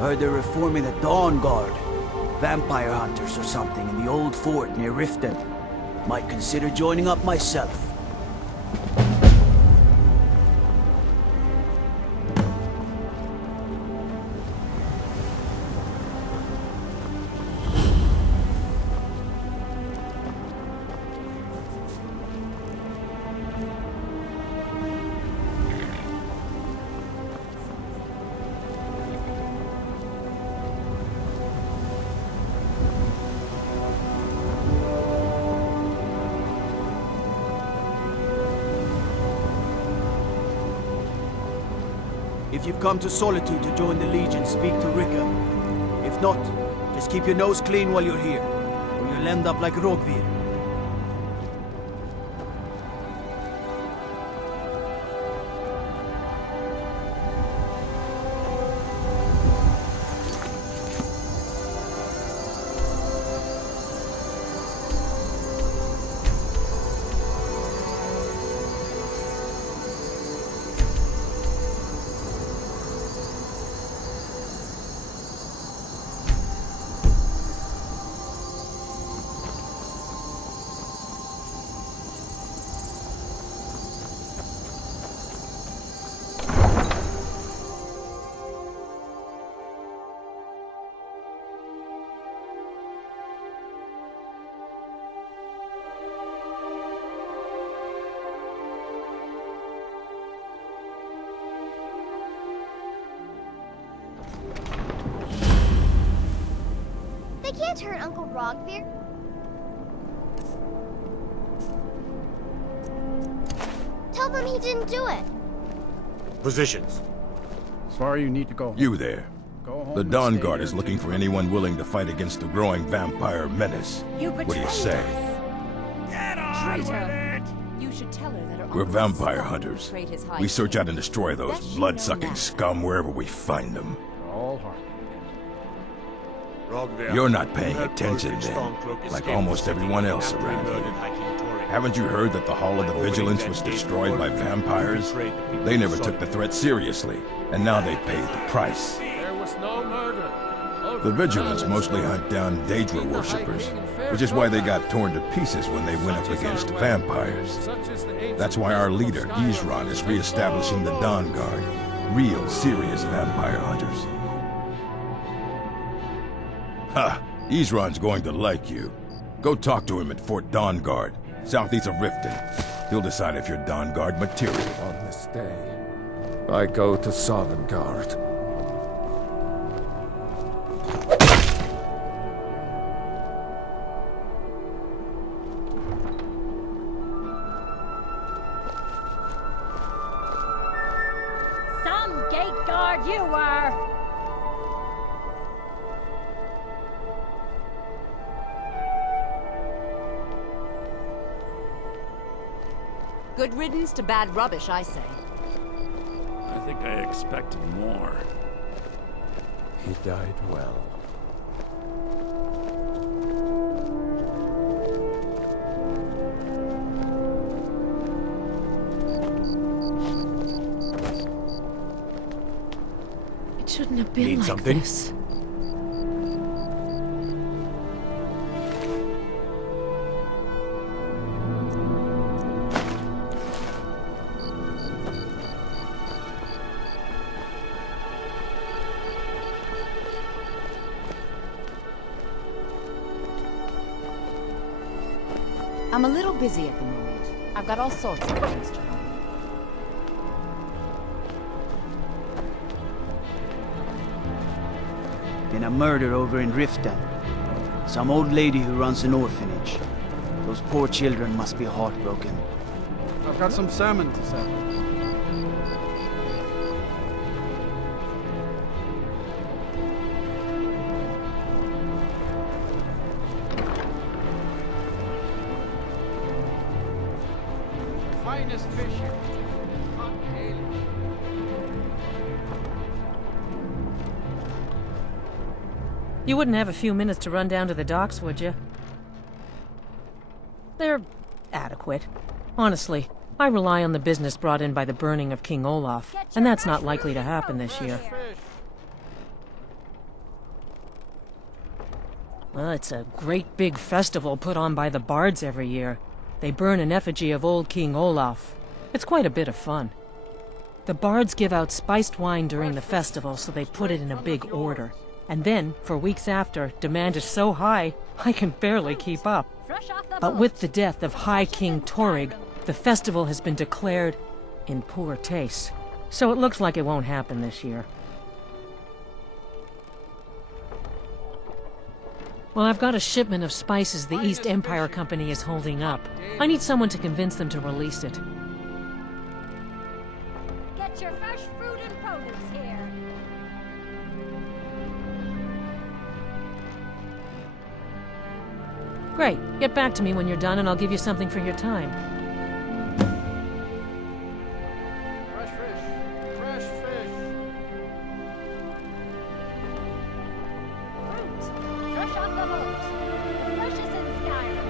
Heard they're reforming the Dawn Guard. Vampire hunters or something in the old fort near Riften. Might consider joining up myself. If you've come to Solitude to join the Legion, speak to Rika. If not, just keep your nose clean while you're here, or you'll end up like Rogvir. They can't hurt Uncle Rogvir. Tell them he didn't do it. Positions. As far as you need to go. You there. Go home The and Dawn stay Guard there is looking till for anyone willing to fight against the growing vampire menace. What do you say? Get on with Traitor. it! You should tell her that her We're uncle vampire Saul hunters. betrayed his high We search king. out and destroy those That she blood-sucking know scum wherever we find them. They're all hard. Rogvir, You're not paying that attention perfect then, Stormcloak like escaped almost the city everyone else after he around murdered here. High King Tori. Haven't you heard that the Hall of the Vigilance was destroyed by vampires? They never took the threat seriously, and now they paid the price. There was no murder. The Vigilance mostly hunt down Daedra worshippers, which is why they got torn to pieces when they went up against vampires. That's why our leader, Isran, is re-establishing the Dawn Guard. Real, serious vampire hunters. Ha! Isran's going to like you. Go talk to him at Fort Dawn Guard, southeast of Riften. He'll decide if you're Dawn Guard material. On this day, I go to Sovngarde. Some gate guard you were! Good riddance to bad rubbish, I say. I think I expected more. He died well. shouldn't have been Need like something? this. I'm a little busy at the moment. I've got all sorts of things to do. Been a murder over in Riften. Some old lady who runs an orphanage. Those poor children must be heartbroken. I've got some salmon to sell. Finest fish here. Caught daily. You wouldn't have a few minutes to run down to the docks, would you? They're adequate. Honestly, I rely on the business brought in by the burning of King Olaf, and that's not likely to happen this year. Well, it's a great big festival put on by the bards every year. They burn an effigy of old King Olaf. It's quite a bit of fun. The bards give out spiced wine during the festival, so they put it in a big order. And then, for weeks after, demand is so high, I can barely keep up. But with the death of High King Torrig, the festival has been declared in poor taste. So it looks like it won't happen this year. Well, I've got a shipment of spices the East Empire Company is holding up. I need someone to convince them to release it. Get your fresh fruit and produce here. Great. Get back to me when you're done and I'll give you something for your time. Fresh fish. Fresh fish. Fruit. Fresh off the boat. The freshest in Skyrim.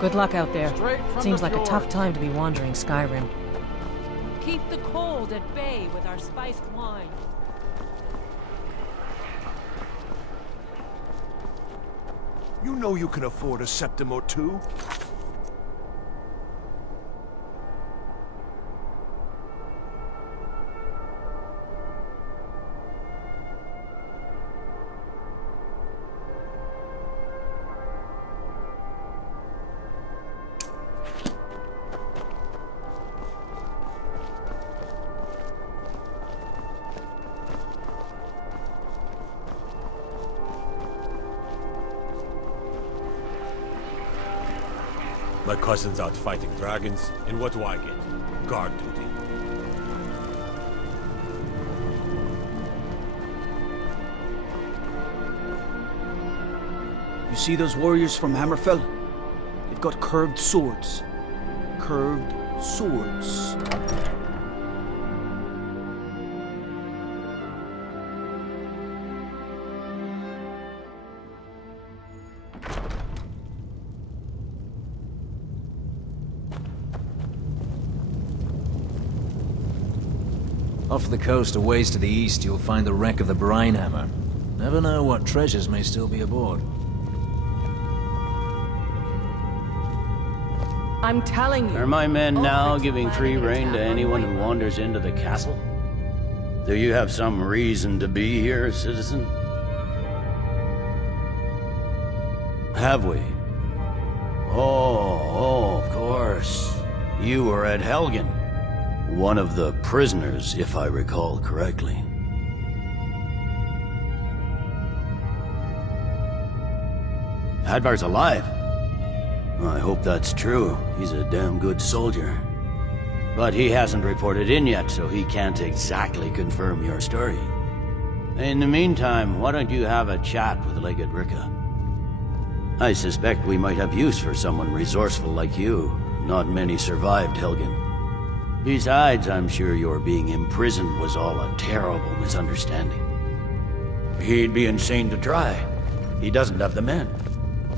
Good luck out there. Straight from Seems the like a fjord. tough time to be wandering Skyrim. Keep the cold at bay with our spiced wine. You know you can afford a septim or two. My cousin's out fighting dragons, and what do I get? Guard duty. You see those warriors from Hammerfell? They've got curved swords. Curved swords. Off the coast a ways to the east, you'll find the wreck of the Brinehammer. Never know what treasures may still be aboard. I'm telling you. Are my men now giving free rein to anyone who wanders into the castle? Do you have some reason to be here, citizen? Have we? Oh, of course. You were at Helgen. One of the prisoners, if I recall correctly. Hadvar's alive. I hope that's true. He's a damn good soldier. But he hasn't reported in yet, so he can't exactly confirm your story. In the meantime, why don't you have a chat with Legate Ricka? I suspect we might have use for someone resourceful like you. Not many survived Helgen. Besides, I'm sure your being imprisoned was all a terrible misunderstanding. He'd be insane to try. He doesn't have the men.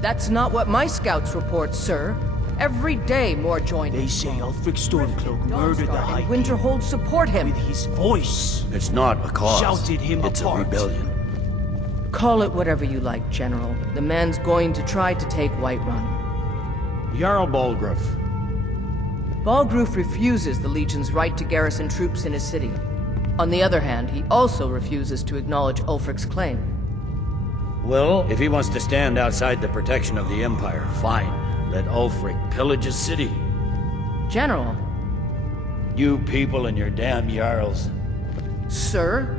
That's not what my scouts report, sir. Every day more join They him. say Ulfric Stormcloak murdered the High and Winterhold support him. with his voice. It's not a cause. Shouted him It's apart. a rebellion. Call it whatever you like, General. The man's going to try to take Whiterun. Jarl Balgruuf. Balgruuf refuses the Legion's right to garrison troops in his city. On the other hand, he also refuses to acknowledge Ulfric's claim. Well, if he wants to stand outside the protection of the Empire, fine. Let Ulfric pillage his city. General, You people and your damn Jarls. sir,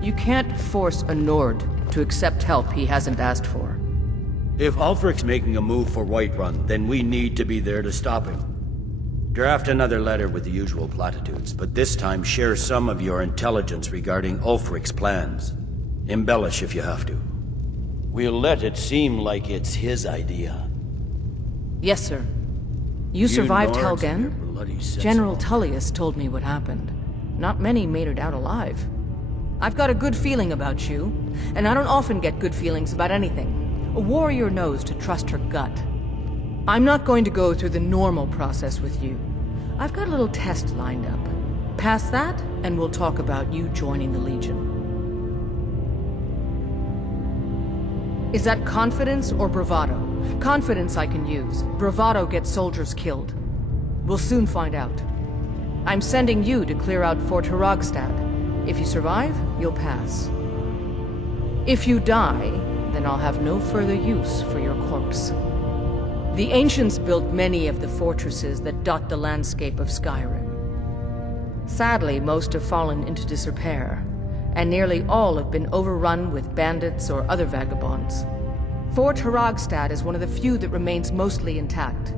you can't force a Nord to accept help he hasn't asked for. If Ulfric's making a move for Whiterun, then we need to be there to stop him. Draft another letter with the usual platitudes, but this time share some of your intelligence regarding Ulfric's plans. Embellish if you have to. We'll let it seem like it's his idea. Yes, sir. You survived Nords and your Helgen? bloody sense General of- Tullius told me what happened. Not many made it out alive. I've got a good feeling about you, and I don't often get good feelings about anything. A warrior knows to trust her gut. I'm not going to go through the normal process with you. I've got a little test lined up. Pass that, and we'll talk about you joining the Legion. Is that confidence or bravado? Confidence I can use. Bravado gets soldiers killed. We'll soon find out. I'm sending you to clear out Fort Hrogstad. If you survive, you'll pass. If you die, then I'll have no further use for your corpse. The ancients built many of the fortresses that dot the landscape of Skyrim. Sadly, most have fallen into disrepair, and nearly all have been overrun with bandits or other vagabonds. Fort Hrogstad is one of the few that remains mostly intact.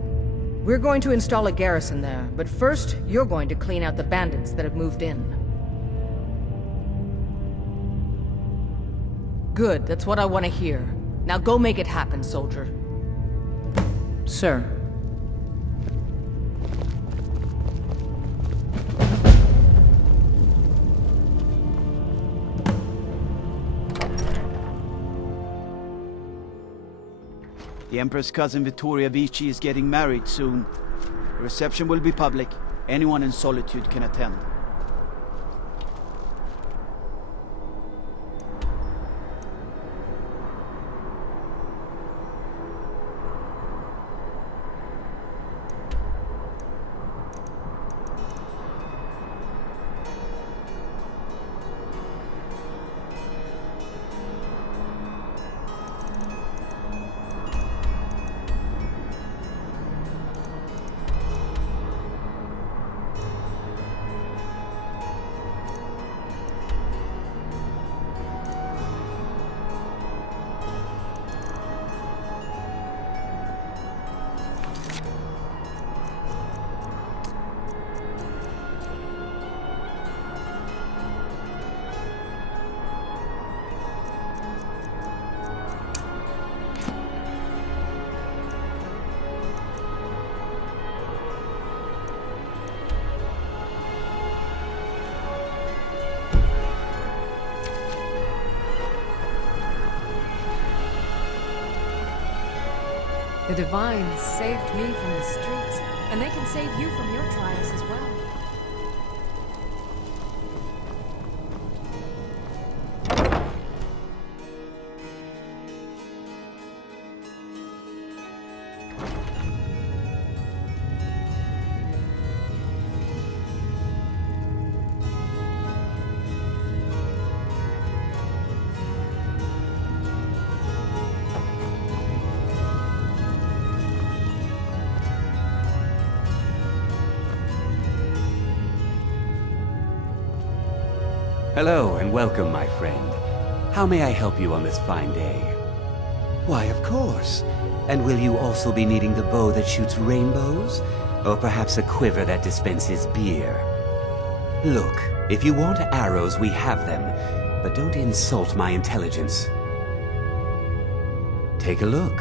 We're going to install a garrison there, but first, you're going to clean out the bandits that have moved in. Good, that's what I want to hear. Now go make it happen, soldier. Sir. The Emperor's cousin Vittoria Vici is getting married soon. The reception will be public. Anyone in Solitude can attend. The Divines saved me from the streets, and they can save you from your trials as well. Hello and welcome, my friend. How may I help you on this fine day? Why, of course. And will you also be needing the bow that shoots rainbows? Or perhaps a quiver that dispenses beer? Look, if you want arrows, we have them. But don't insult my intelligence. Take a look.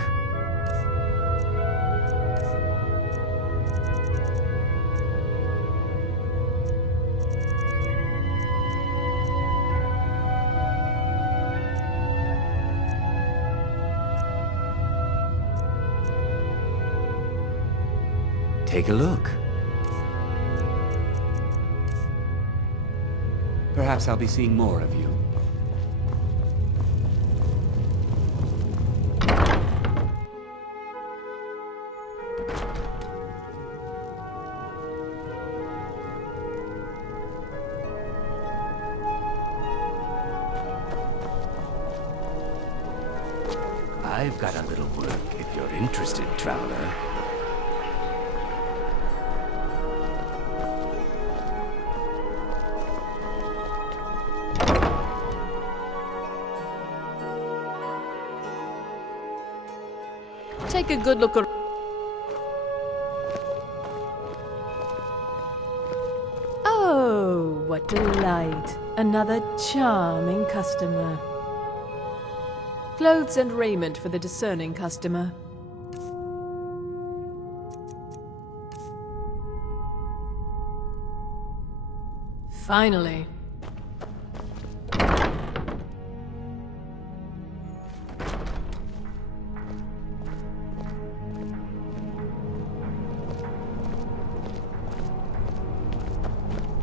Take a look. Perhaps I'll be seeing more of you. I've got a little work if you're interested, traveler. Take a good look around. Oh, what delight. Another charming customer. Clothes and raiment for the discerning customer. Finally.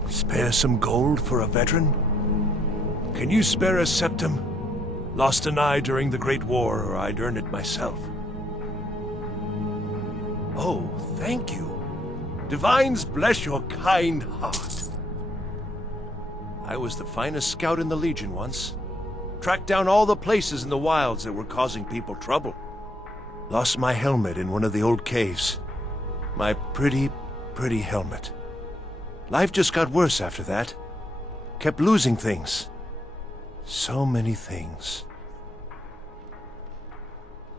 Spare some gold for a veteran? Can you spare a septum? Lost an eye during the Great War, or I'd earn it myself. Oh, thank you. Divines bless your kind heart. I was the finest scout in the Legion once. Tracked down all the places in the wilds that were causing people trouble. Lost my helmet in one of the old caves. My pretty, pretty helmet. Life just got worse after that. Kept losing things. So many things.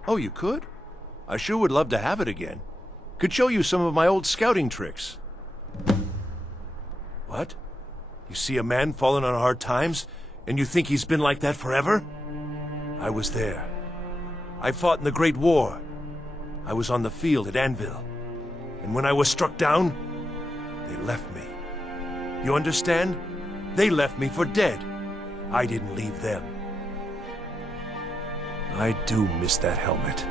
Oh, you could? I sure would love to have it again. Could show you some of my old scouting tricks. What? You see a man falling on hard times, and you think he's been like that forever? I was there. I fought in the Great War. I was on the field at Anvil. And when I was struck down, they left me. You understand? They left me for dead. I didn't leave them. I do miss that helmet.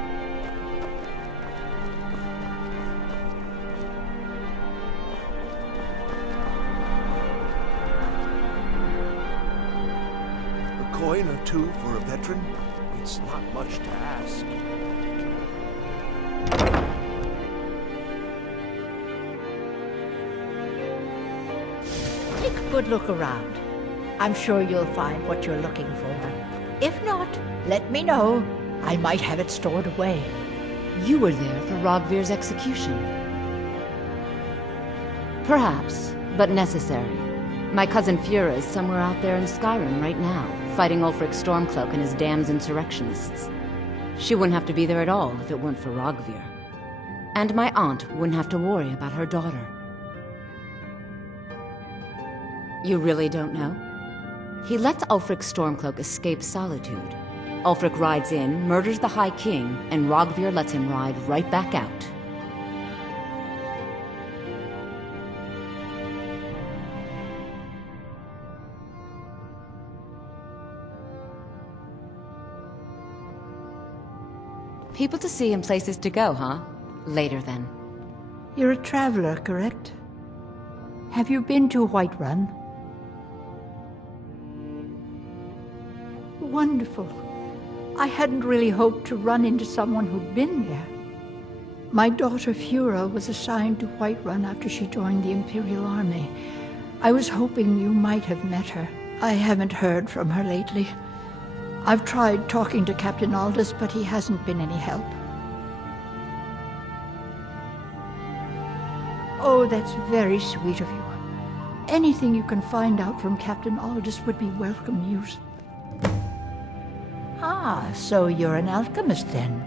A coin or two for a veteran? It's not much to ask. Take a good look around. I'm sure you'll find what you're looking for. If not, let me know. I might have it stored away. You were there for Rogvir's execution. Perhaps, but necessary. My cousin Fura is somewhere out there in Skyrim right now, fighting Ulfric Stormcloak and his damned insurrectionists. She wouldn't have to be there at all if it weren't for Rogvir. And my aunt wouldn't have to worry about her daughter. You really don't know? He lets Ulfric Stormcloak escape solitude. Ulfric rides in, murders the High King, and Rogvir lets him ride right back out. People to see and places to go, huh? Later then. You're a traveler, correct? Have you been to Whiterun? Wonderful. I hadn't really hoped to run into someone who'd been there. My daughter Fura was assigned to Whiterun after she joined the Imperial Army. I was hoping you might have met her. I haven't heard from her lately. I've tried talking to Captain Aldous, but he hasn't been any help. Oh, that's very sweet of you. Anything you can find out from Captain Aldous would be welcome news. Ah, so you're an alchemist then?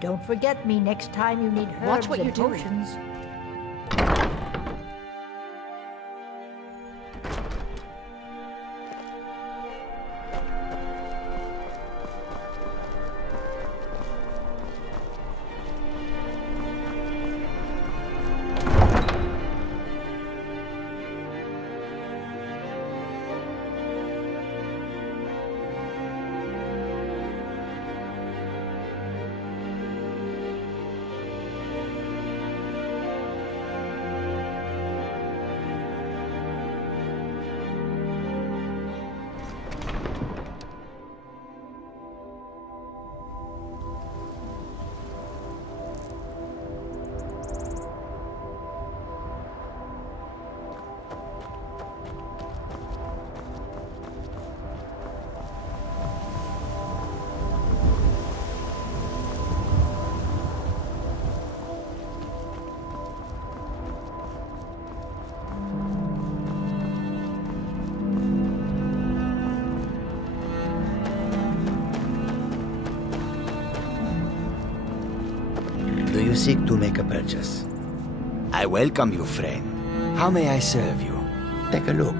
Don't forget me next time you need herbs. Watch what and you're doing. potions. seek to make a purchase? I welcome you, friend. How may I serve you? Take a look.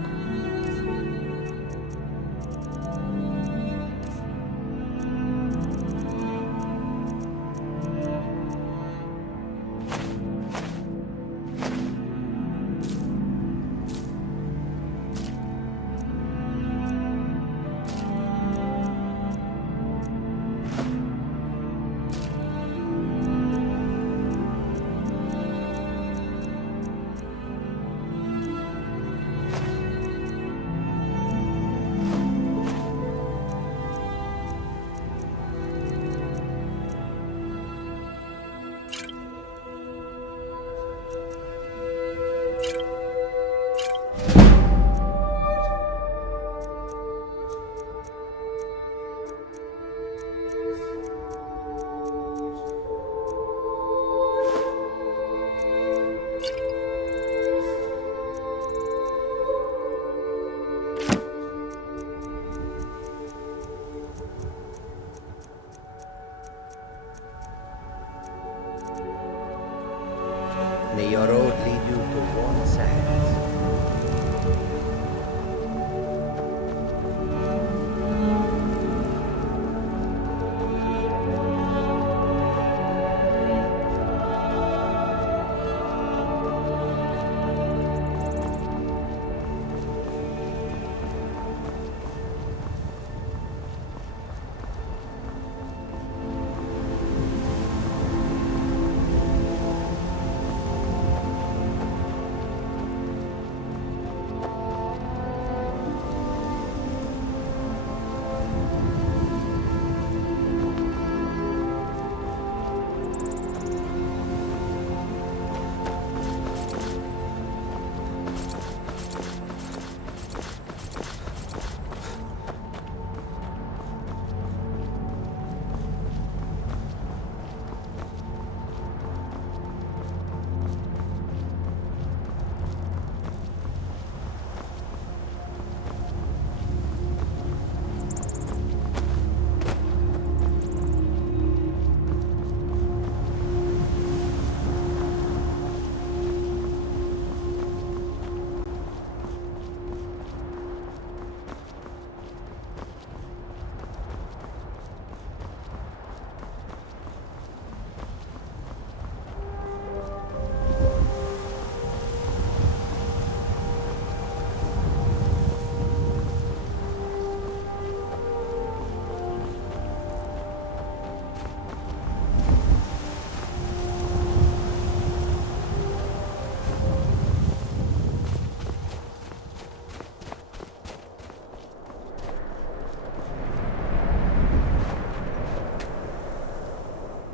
May your road lead you to warm sands.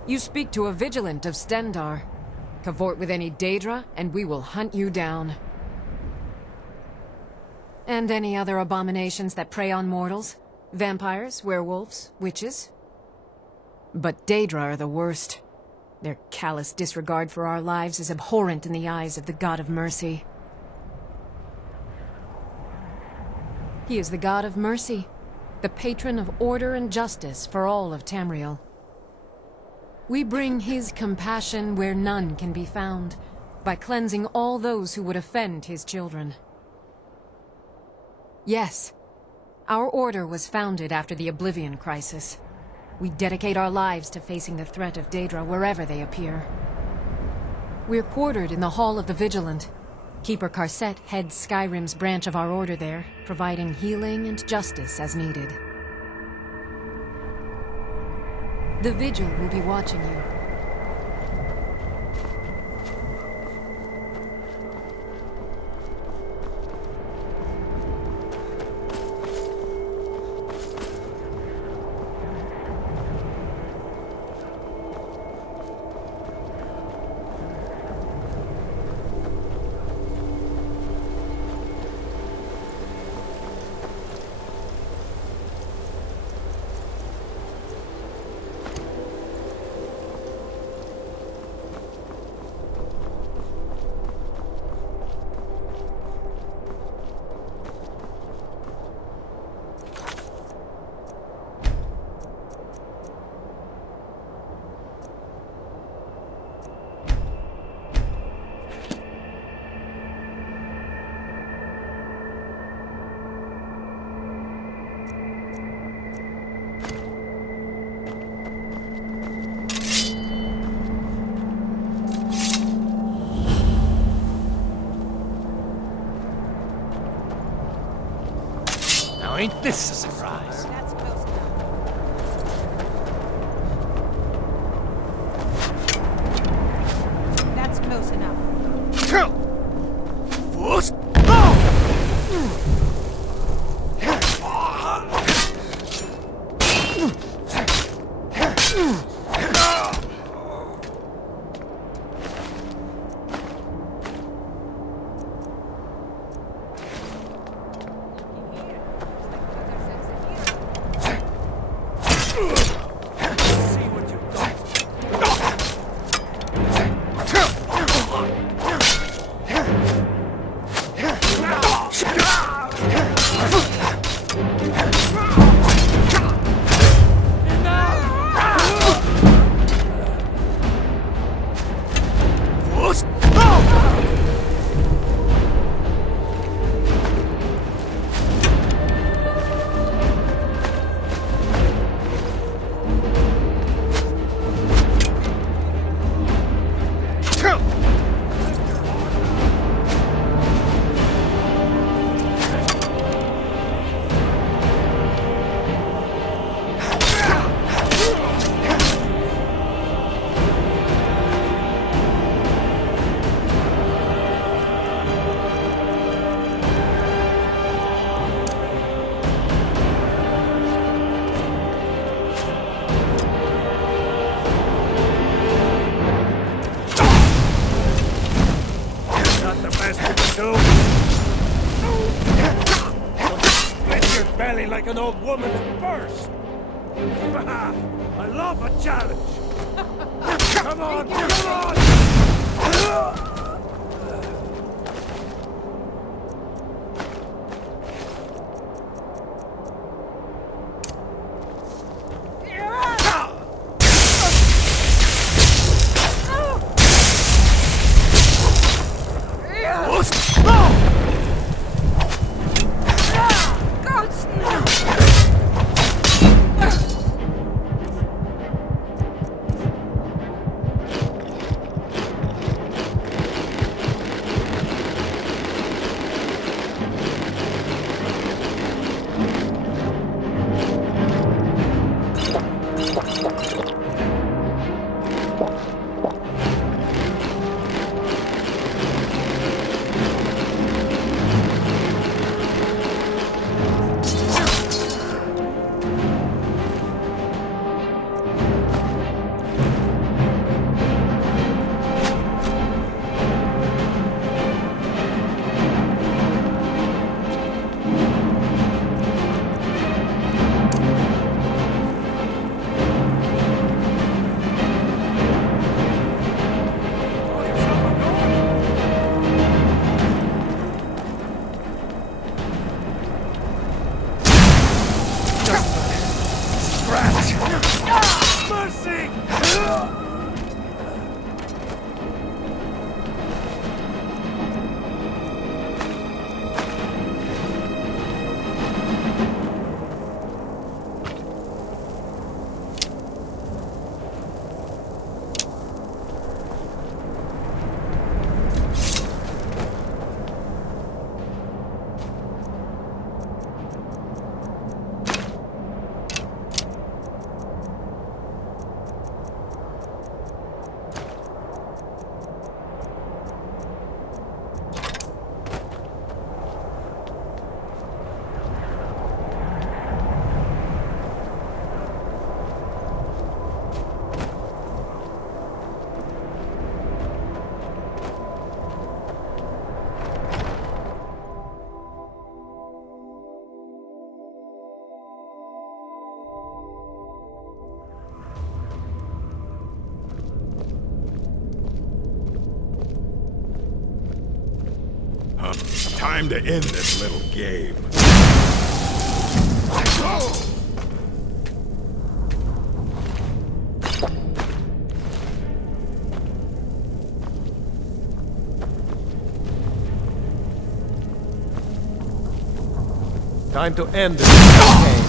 You speak to a vigilant of Stendar. Cavort with any Daedra, and we will hunt you down. And any other abominations that prey on mortals? Vampires, werewolves, witches? But Daedra are the worst. Their callous disregard for our lives is abhorrent in the eyes of the God of Mercy. He is the God of Mercy, the patron of order and justice for all of Tamriel. We bring his compassion where none can be found, by cleansing all those who would offend his children. Yes, our order was founded after the Oblivion Crisis. We dedicate our lives to facing the threat of Daedra wherever they appear. We're quartered in the Hall of the Vigilant. Keeper Karset heads Skyrim's branch of our order there, providing healing and justice as needed. The Vigil will be watching you. Now ain't this a surprise? That's close enough. Like an old woman's purse. I love a challenge. Come on, come on! Time to end this little game. Time to end this game.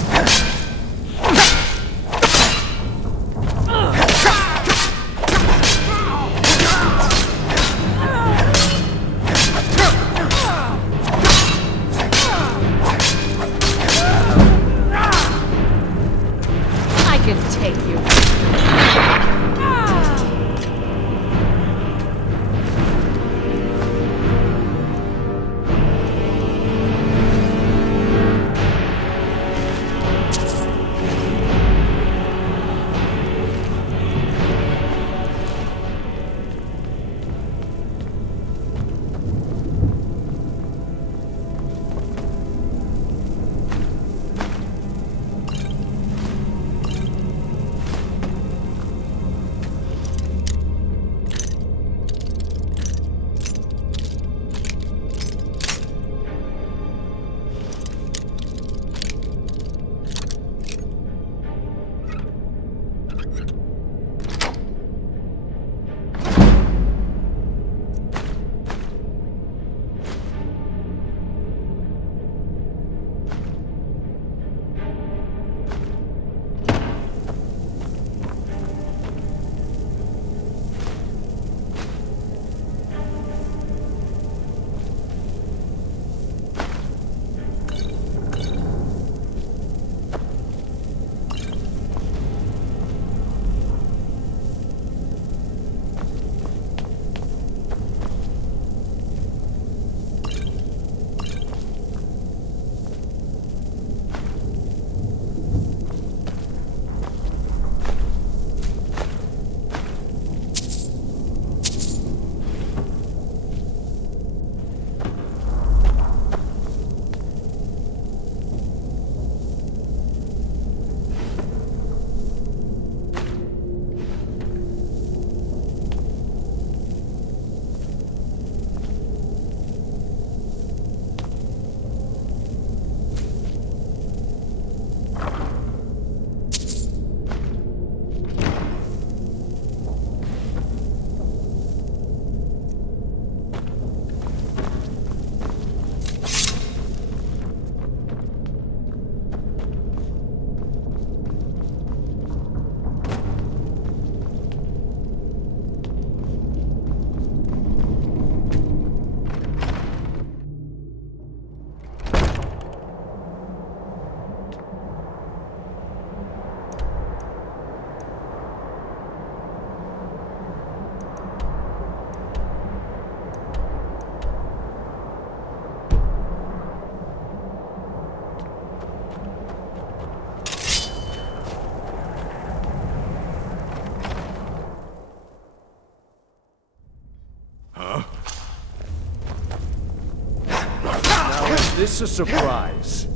this a surprise?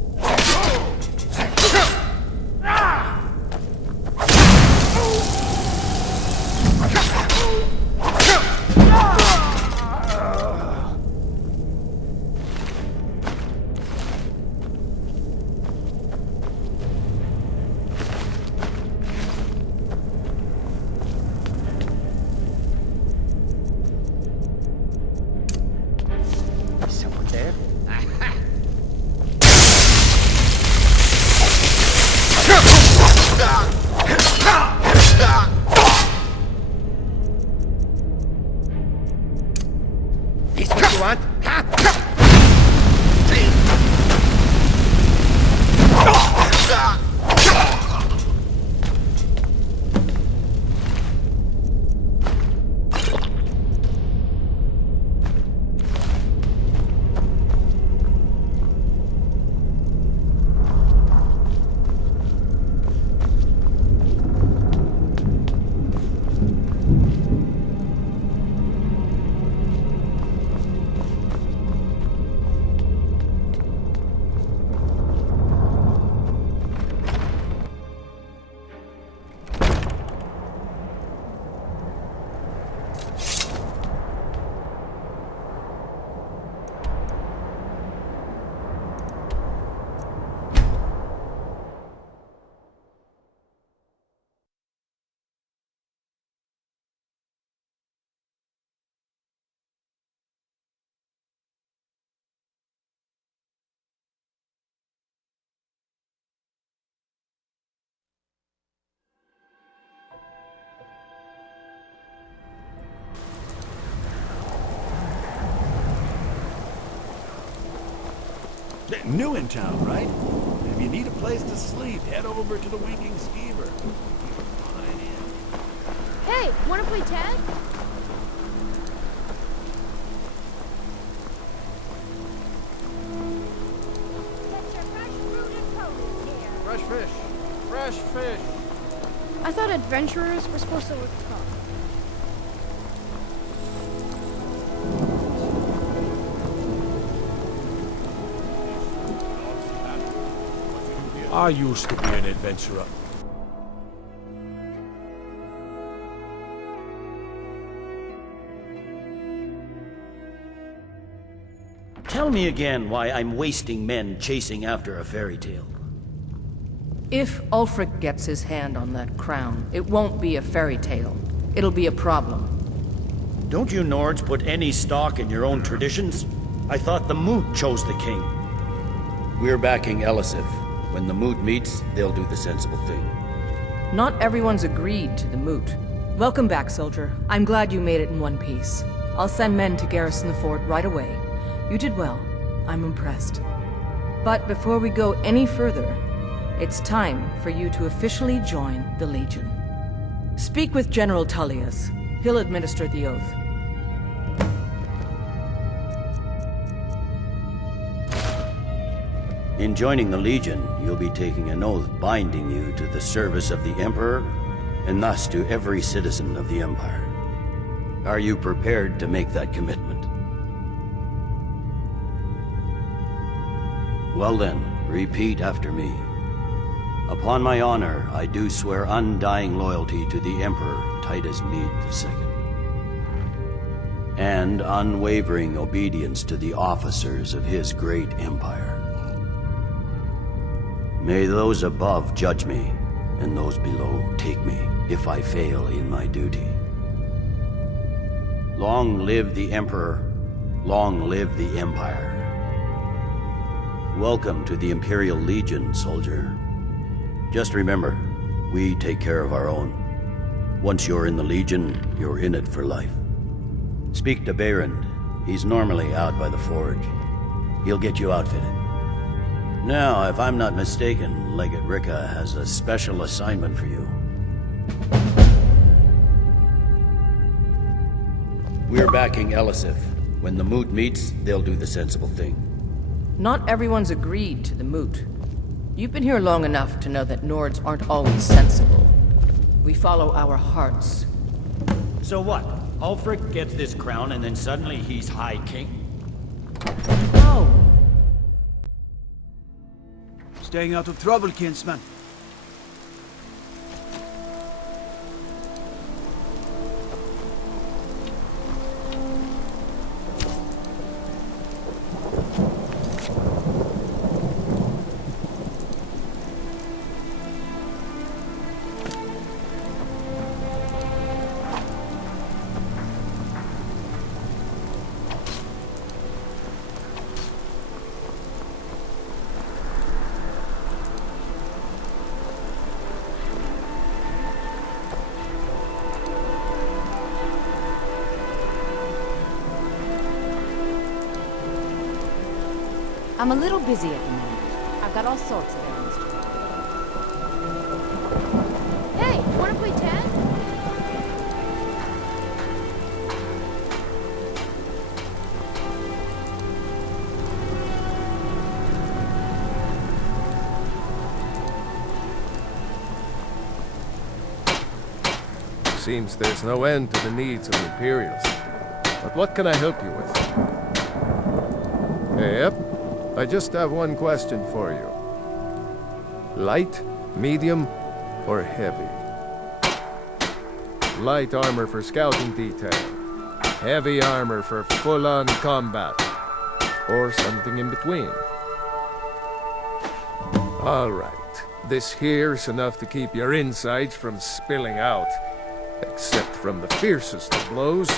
Someone there? Is what you want? New in town, right? If you need a place to sleep, head over to the Winking Skeever. Hey, wanna play tag? Fresh fish. Fresh fish. I thought adventurers were supposed to look tough. I used to be an adventurer. Tell me again why I'm wasting men chasing after a fairy tale. If Ulfric gets his hand on that crown, it won't be a fairy tale. It'll be a problem. Don't you Nords put any stock in your own traditions? I thought the Moot chose the king. We're backing Elisif. When the Moot meets, they'll do the sensible thing. Not everyone's agreed to the moot. Welcome back, soldier. I'm glad you made it in one piece. I'll send men to garrison the fort right away. You did well. I'm impressed. But before we go any further, it's time for you to officially join the Legion. Speak with General Tullius. He'll administer the oath. In joining the Legion, you'll be taking an oath binding you to the service of the Emperor, and thus to every citizen of the Empire. Are you prepared to make that commitment? Well then, repeat after me. Upon my honor, I do swear undying loyalty to the Emperor Titus Mede II, and unwavering obedience to the officers of his great empire. May those above judge me, and those below take me, if I fail in my duty. Long live the Emperor, long live the Empire. Welcome to the Imperial Legion, soldier. Just remember, we take care of our own. Once you're in the Legion, you're in it for life. Speak to Behrend. He's normally out by the forge. He'll get you outfitted. Now, if I'm not mistaken, Legate Ricka has a special assignment for you. We're backing Elisif. When the Moot meets, they'll do the sensible thing. Not everyone's agreed to the moot. You've been here long enough to know that Nords aren't always sensible. We follow our hearts. So what? Ulfric gets this crown and then suddenly he's High King? No. Staying out of trouble, kinsman. I'm a little busy at the moment. I've got all sorts of errands to run. Hey, wanna play tag? Seems there's no end to the needs of the Imperials. But what can I help you with? Yep. I just have one question for you. Light, medium, or heavy? Light armor for scouting detail. Heavy armor for full-on combat. Or something in between. All right. This here's enough to keep your insides from spilling out. Except from the fiercest of blows.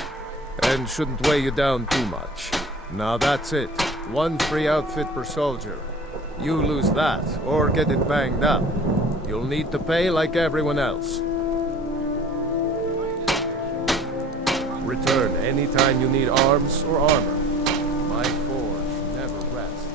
And shouldn't weigh you down too much. Now that's it. One free outfit per soldier. You lose that, or get it banged up. You'll need to pay like everyone else. Return anytime you need arms or armor. My forge never rests.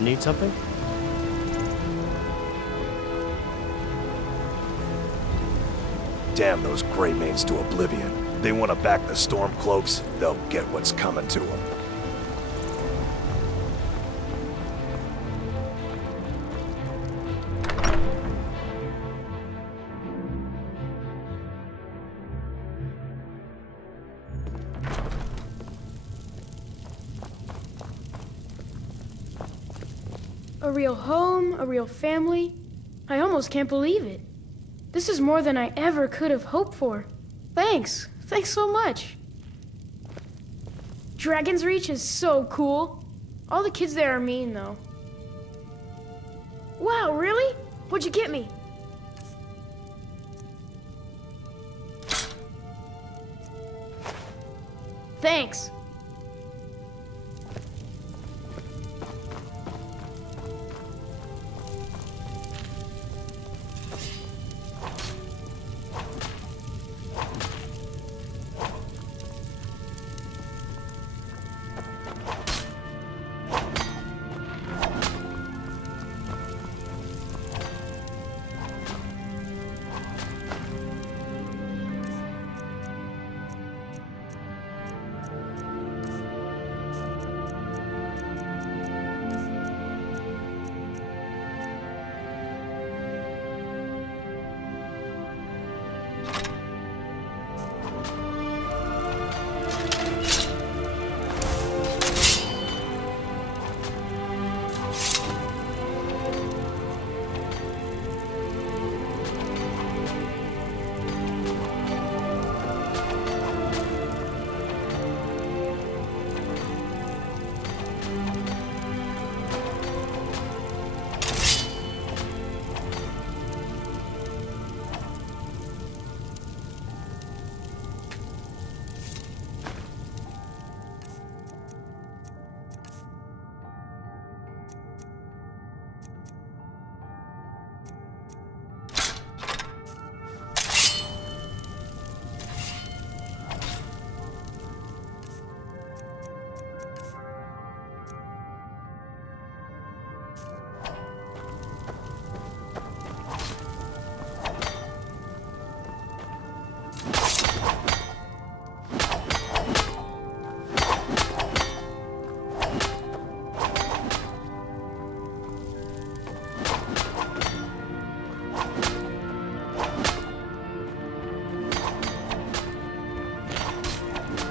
Need something? Damn those Greymanes to oblivion. They want to back the Stormcloaks, they'll get what's coming to them. A real home, a real family. I almost can't believe it. This is more than I ever could have hoped for. Thanks. Thanks so much. Dragon's Reach is so cool. All the kids there are mean, though. Wow, really? What'd you get me? Thanks.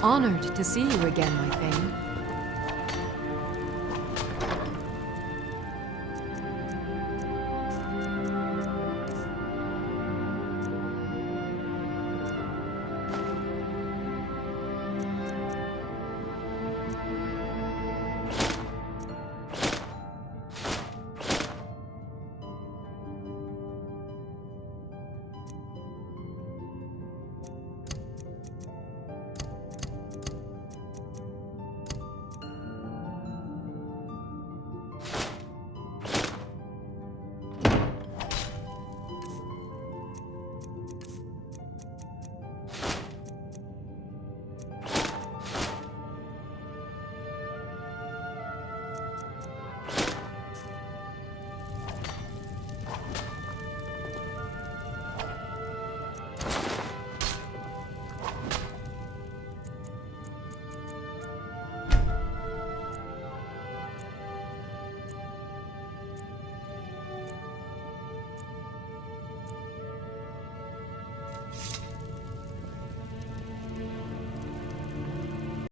Honored to see you again, my Thane.